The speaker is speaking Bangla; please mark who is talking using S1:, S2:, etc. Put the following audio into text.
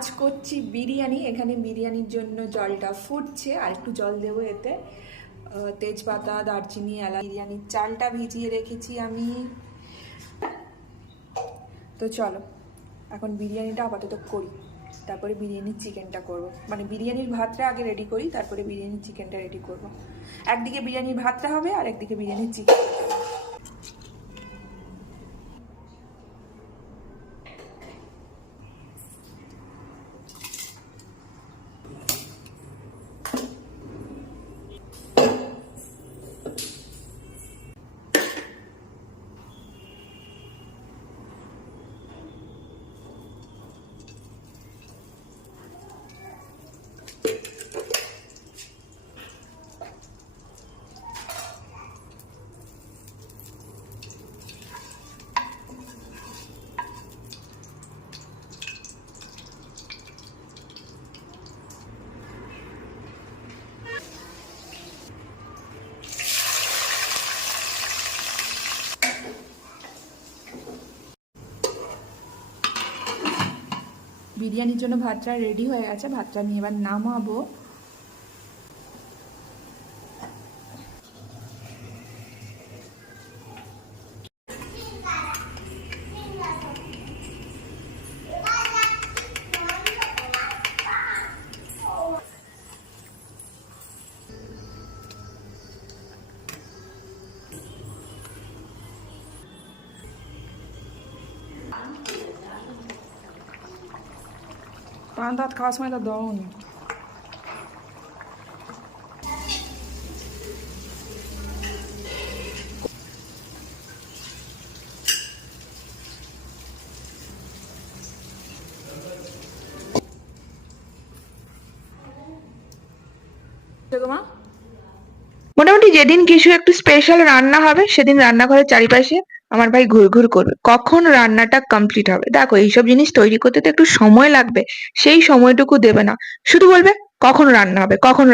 S1: আজ করছি, বিরিয়ানি। এখানে বিরিয়ানির জন্য জলটা ফুটছে, আর একটু জল দেবো এতে। তেজপাতা, দারচিনি, এলাচ, বিরিয়ানির চালটা ভিজিয়ে রেখেছি আমি। তো চলো, এখন বিরিয়ানিটা আপাতত করি। তারপরে বিরিয়ানির চিকেনটা করব। মানে বিরিয়ানির ভাতটা আগে রেডি করি, তারপরে বিরিয়ানির চিকেনটা রেডি করব। একদিকে বিরিয়ানির ভাতটা হবে, আর একদিকে বিরিয়ানির চিকেন। বিরিয়ানির জন্য ভাতটা রেডি হয়ে গেছে। ভাতটা আমি এবার নামাবো। পান ভাত খাওয়ার সময় তো দাও নি
S2: মোটামুটি যেদিন কিছু একটু স্পেশাল রান্না হবে সেদিন রান্নাঘরের চারিপাশে আমার ভাই ঘুর ঘুর করবে। কখন রান্নাটা কমপ্লিট হবে? দেখো, এইসব জিনিস তৈরি করতে তো একটু সময় লাগবে, সেই সময়টুকু দেবে না। শুধু বলবে, কখন রান্না হবে, কখন